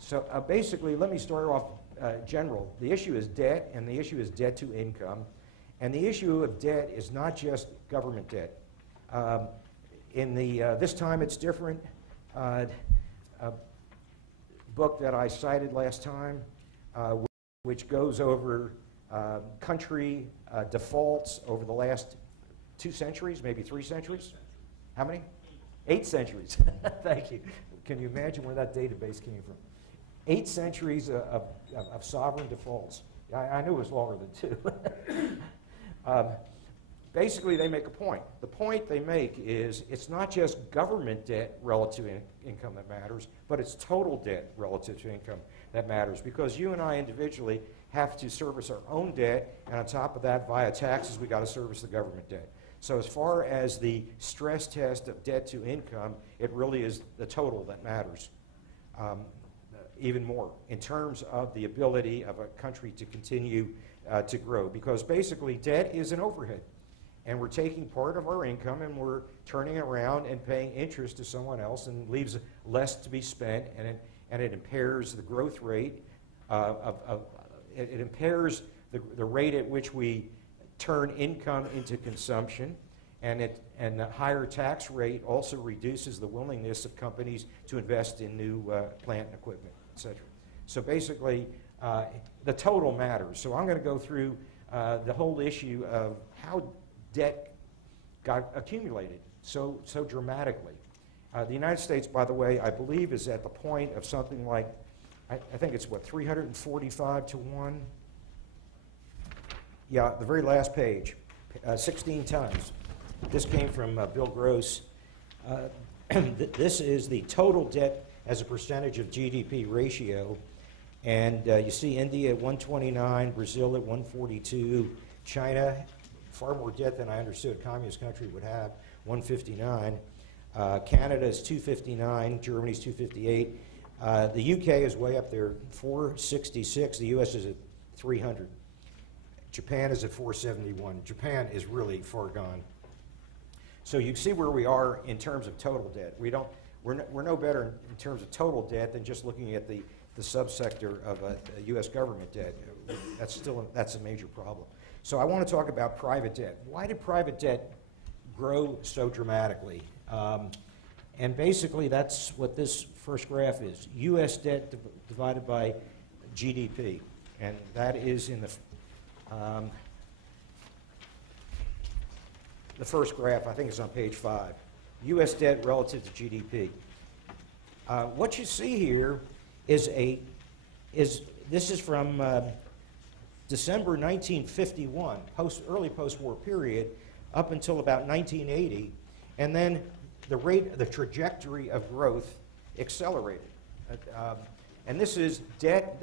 So basically, let me start off general. The issue is debt, and the issue is debt to income. And the issue of debt is not just government debt. This time it's different. A book that I cited last time, which goes over country defaults over the last 2 centuries, maybe 3 centuries. How many? 8 centuries. Thank you. Can you imagine where that database came from? 8 centuries of sovereign defaults. I knew it was longer than 2. Basically, they make a point. The point they make is it's not just government debt relative to income that matters, but it's total debt relative to income that matters, because you and I individually have to service our own debt, and on top of that, via taxes, we got to service the government debt. So as far as the stress test of debt to income, it really is the total that matters. Even more in terms of the ability of a country to continue to grow, because basically debt is an overhead, and we're taking part of our income and we're turning it around and paying interest to someone else, and leaves less to be spent, and it impairs the growth rate it impairs the rate at which we turn income into consumption, and the higher tax rate also reduces the willingness of companies to invest in new plant and equipment, etc. So basically, the total matters. So I'm going to go through the whole issue of how debt got accumulated so dramatically. The United States, by the way, I believe is at the point of something like, I think it's what, 345 to 1? Yeah, the very last page, 16 times. This came from Bill Gross. This is the total debt as a percentage of GDP ratio. And you see India at 129, Brazil at 142, China, far more debt than I understood a communist country would have, 159. Canada is 259, Germany's 258. The UK is way up there, 466. The US is at 300. Japan is at 471. Japan is really far gone. So you see where we are in terms of total debt. We're no better in terms of total debt than just looking at the subsector of U.S. government debt. That's a major problem. So I want to talk about private debt. Why did private debt grow so dramatically? And basically, that's what this first graph is: U.S. debt divided by GDP, and that is in the first graph. I think it's on page 5. U.S. debt relative to GDP. What you see here is this is from December 1951, early post-war period, up until about 1980, and then the trajectory of growth accelerated. And this is debt.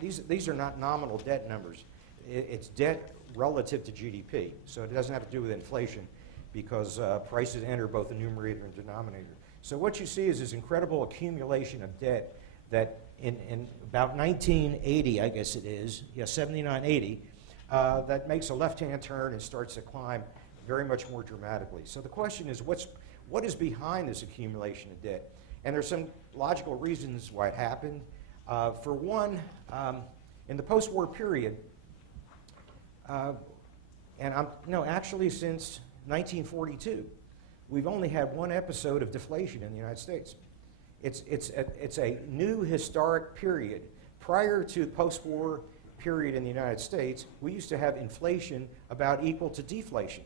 These are not nominal debt numbers. It's debt relative to GDP. So it doesn't have to do with inflation, because prices enter both the numerator and denominator. So what you see is this incredible accumulation of debt that in about 1980, I guess it is, 79, 80, that makes a left-hand turn and starts to climb very much more dramatically. So the question is, what is behind this accumulation of debt? And there's some logical reasons why it happened. For one, in the post-war period, actually since 1942, we've only had one episode of deflation in the United States. It's a new historic period. Prior to the post-war period in the United States, we used to have inflation about equal to deflation.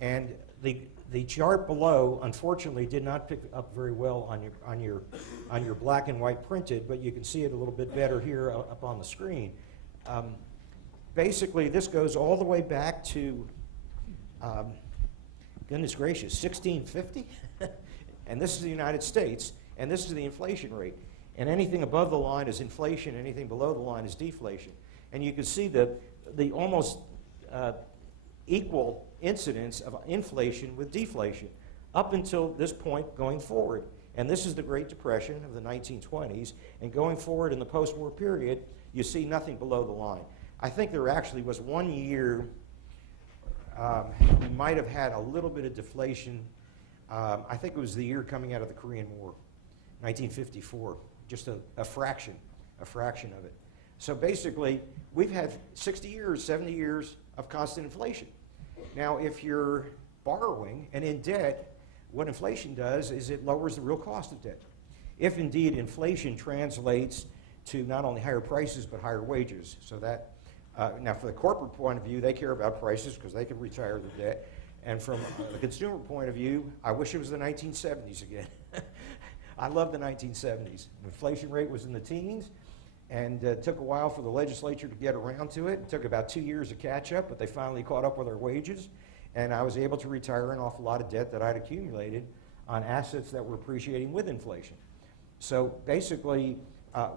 And the chart below, unfortunately, did not pick up very well on your black and white printed, but you can see it a little bit better here up on the screen. Basically, this goes all the way back to, goodness gracious, 1650? And this is the United States, and this is the inflation rate. And anything above the line is inflation, anything below the line is deflation. And you can see the almost equal incidence of inflation with deflation up until this point going forward. And this is the Great Depression of the 1920s. And going forward in the post-war period, you see nothing below the line. I think there actually was 1 year we might have had a little bit of deflation. I think it was the year coming out of the Korean War, 1954. just a fraction of it. So basically, we've had 60 years, 70 years of constant inflation. Now, if you're borrowing and in debt, what inflation does is it lowers the real cost of debt. If indeed inflation translates to not only higher prices but higher wages. So that, now for the corporate point of view, they care about prices because they can retire the debt. And from the consumer point of view, I wish it was the 1970s again. I love the 1970s. The inflation rate was in the teens, and it took a while for the legislature to get around to it. It took about 2 years to catch up, but they finally caught up with our wages, and I was able to retire an awful lot of debt that I'd accumulated on assets that were appreciating with inflation. So basically,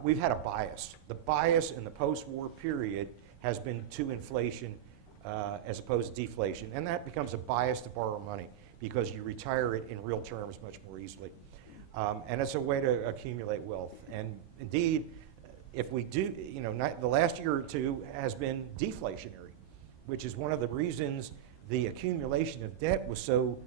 we've had a bias. The bias in the post-war period has been to inflation as opposed to deflation, and that becomes a bias to borrow money because you retire it in real terms much more easily. And it's a way to accumulate wealth. And indeed, if we do, the last year or two has been deflationary, which is one of the reasons the accumulation of debt was so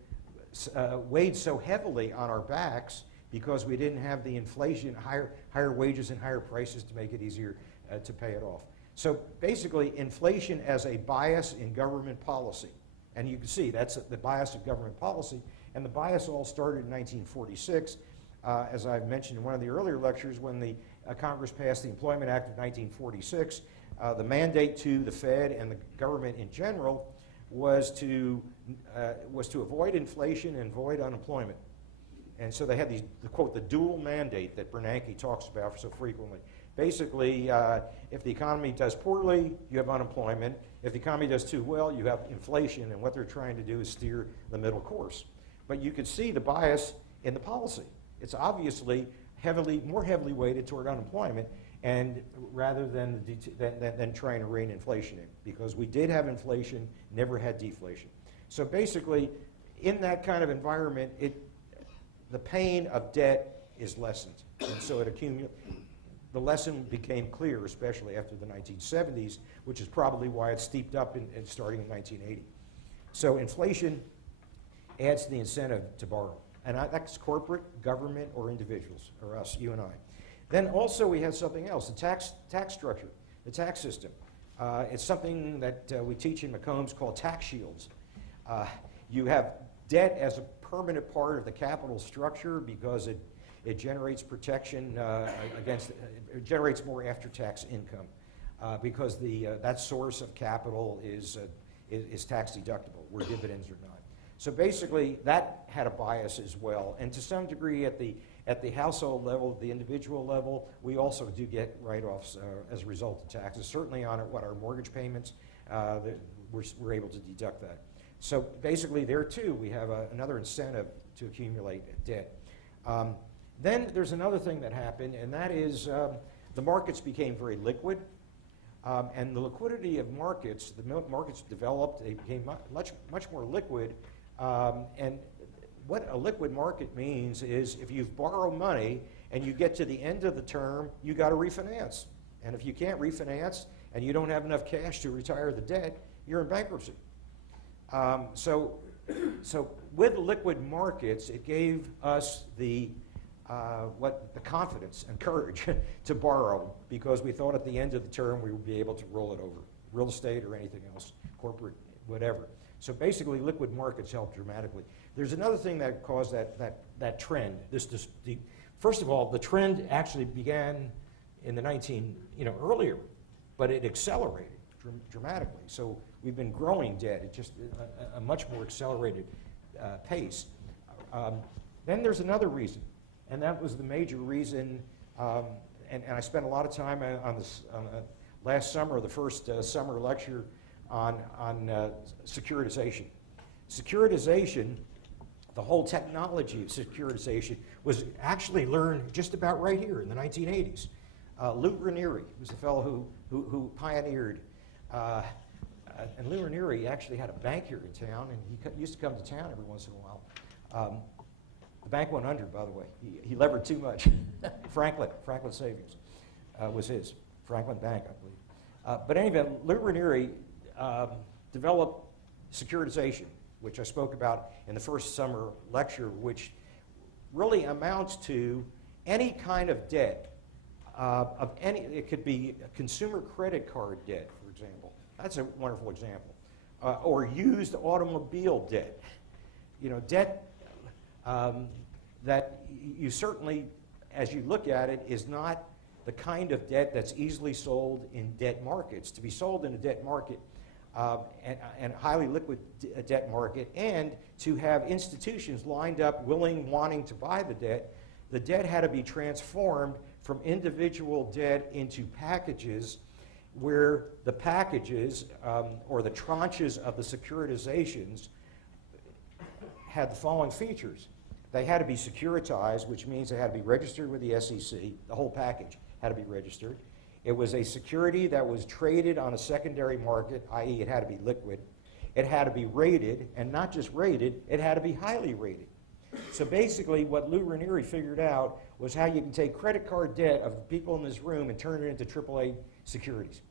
weighed so heavily on our backs, because we didn't have the inflation, higher wages and higher prices to make it easier to pay it off. So basically, inflation as a bias in government policy. And you can see that's the bias of government policy. And the bias all started in 1946, as I've mentioned in one of the earlier lectures, when the Congress passed the Employment Act of 1946. The mandate to the Fed and the government in general was to avoid inflation and avoid unemployment. And so they had the dual mandate that Bernanke talks about so frequently. Basically, if the economy does poorly, you have unemployment. If the economy does too well, you have inflation, and what they're trying to do is steer the middle course. But you can see the bias in the policy. It's obviously more heavily weighted toward unemployment, and rather than trying to rein inflation in, because we did have inflation, never had deflation. So basically, in that kind of environment, the pain of debt is lessened, and so it accumulates. The lesson became clear, especially after the 1970s, which is probably why it steeped up starting in 1980. So inflation adds to the incentive to borrow, and that's corporate, government, or individuals, or us, you and I. Then also we have something else, the tax structure, the tax system. It's something that we teach in McCombs called tax shields. You have debt as a permanent part of the capital structure because it generates protection it generates more after-tax income because that source of capital is tax deductible, where dividends are not. So basically, that had a bias as well, and to some degree at the household level, the individual level, we also do get write-offs as a result of taxes. Certainly on our mortgage payments, we're able to deduct that. So basically, there too, we have another incentive to accumulate debt. Then there's another thing that happened, and that is the markets became very liquid. And the liquidity of markets, markets developed, they became much more liquid. And what a liquid market means is if you borrow money and you get to the end of the term, you got to refinance. And if you can't refinance and you don't have enough cash to retire the debt, you're in bankruptcy. So with liquid markets, it gave us the confidence and courage to borrow, because we thought at the end of the term we would be able to roll it over, real estate or anything else, corporate, whatever. So basically, liquid markets helped dramatically. There's another thing that caused that trend. First of all, the trend actually began in the earlier, but it accelerated dramatically. So we've been growing debt at just a much more accelerated pace. Then there's another reason, and that was the major reason, and I spent a lot of time on last summer, the first summer lecture on securitization. Securitization, the whole technology of securitization, was actually learned just about right here in the 1980s. Lou Ranieri was the fellow who pioneered, and Lou Ranieri actually had a bank here in town, and he used to come to town every once in a while. The bank went under, by the way. He levered too much. Franklin Savings was his. Franklin Bank, I believe. But anyway, Lou Ranieri developed securitization, which I spoke about in the first summer lecture, which really amounts to any kind of debt of any, it could be consumer credit card debt, for example. That's a wonderful example. Or used automobile debt. You know, debt that you certainly, as you look at it, is not the kind of debt that's easily sold in debt markets. To be sold in a debt market, and highly liquid debt market, and to have institutions lined up wanting to buy the debt had to be transformed from individual debt into packages, where the packages or the tranches of the securitizations had the following features. They had to be securitized, which means they had to be registered with the SEC. The whole package had to be registered. It was a security that was traded on a secondary market, i.e. it had to be liquid. It had to be rated, and not just rated, it had to be highly rated. So basically what Lou Ranieri figured out was how you can take credit card debt of the people in this room and turn it into AAA securities.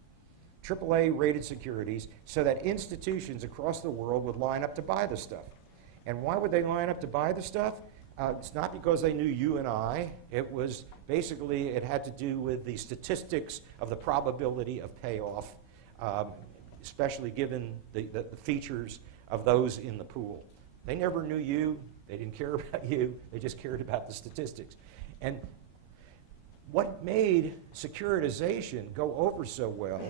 AAA rated securities, so that institutions across the world would line up to buy the stuff. And why would they line up to buy the stuff? It's not because they knew you and I. It was basically, it had to do with the statistics of the probability of payoff, especially given the features of those in the pool. They never knew you. They didn't care about you. They just cared about the statistics. And what made securitization go over so well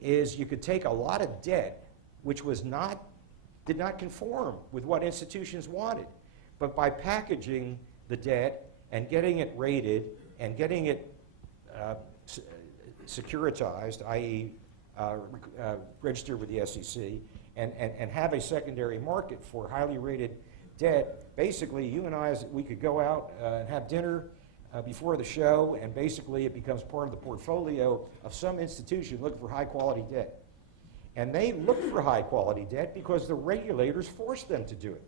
is you could take a lot of debt, which did not conform with what institutions wanted. But by packaging the debt and getting it rated and getting it securitized, i.e. Registered with the SEC, and have a secondary market for highly rated debt, basically you and I, we could go out and have dinner before the show, and basically it becomes part of the portfolio of some institution looking for high quality debt. And they look for high quality debt because the regulators forced them to do it.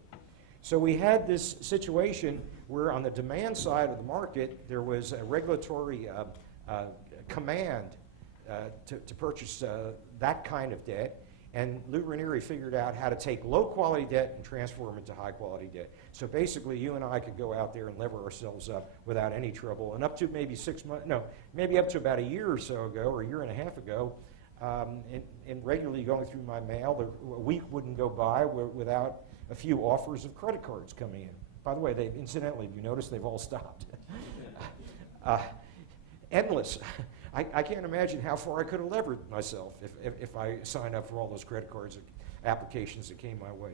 So we had this situation where on the demand side of the market, there was a regulatory command to purchase that kind of debt. And Lou Ranieri figured out how to take low quality debt and transform it into high quality debt. So basically you and I could go out there and lever ourselves up without any trouble. And up to maybe 6 months, no, maybe up to about a year or so ago, or a year and a half ago, and regularly going through my mail, a week wouldn't go by without a few offers of credit cards coming in. By the way, incidentally, you notice they've all stopped. Endless. I can't imagine how far I could have levered myself if I signed up for all those credit cards applications that came my way.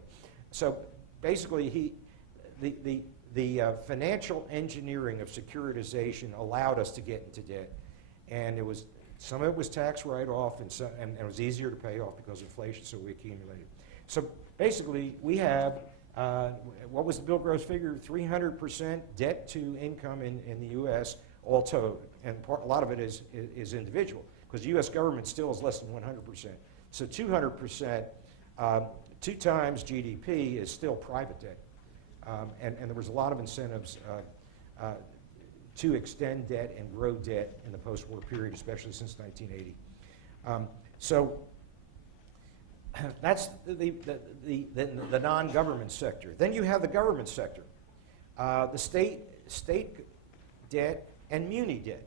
So basically, the financial engineering of securitization allowed us to get into debt, and some of it was tax write-off, and it was easier to pay off because of inflation, so we accumulated. So basically, we have, what was the bill gross figure? 300% debt to income in the U.S., all told. And a lot of it is individual, because the U.S. government still is less than 100%. So 200%, 2 times GDP is still private debt. And there was a lot of incentives to extend debt and grow debt in the post-war period, especially since 1980. So that's the non-government sector. Then you have the government sector, the state debt and muni debt.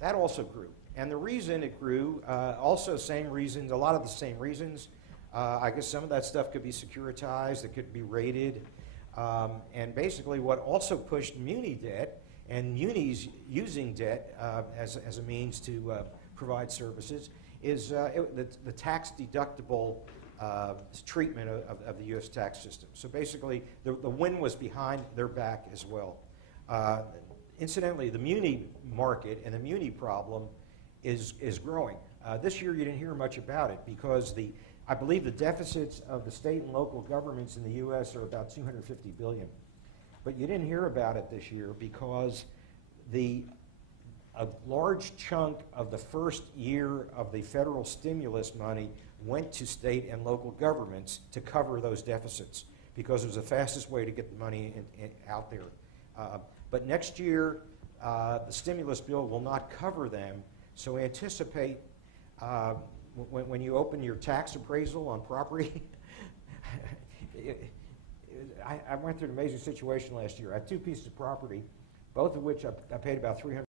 That also grew. And the reason it grew, also same reasons, a lot of the same reasons. I guess some of that stuff could be securitized, it could be rated. And basically what also pushed muni debt and munis using debt as a means to provide services is the tax deductible treatment of the U.S. tax system. So basically the wind was behind their back as well. Incidentally, the muni market and the muni problem is growing. This year you didn't hear much about it because I believe the deficits of the state and local governments in the U.S. are about $250 billion. But you didn't hear about it this year because a large chunk of the first year of the federal stimulus money went to state and local governments to cover those deficits because it was the fastest way to get the money out there. But next year, the stimulus bill will not cover them, so anticipate when you open your tax appraisal on property. I went through an amazing situation last year. I had 2 pieces of property, both of which I paid about $300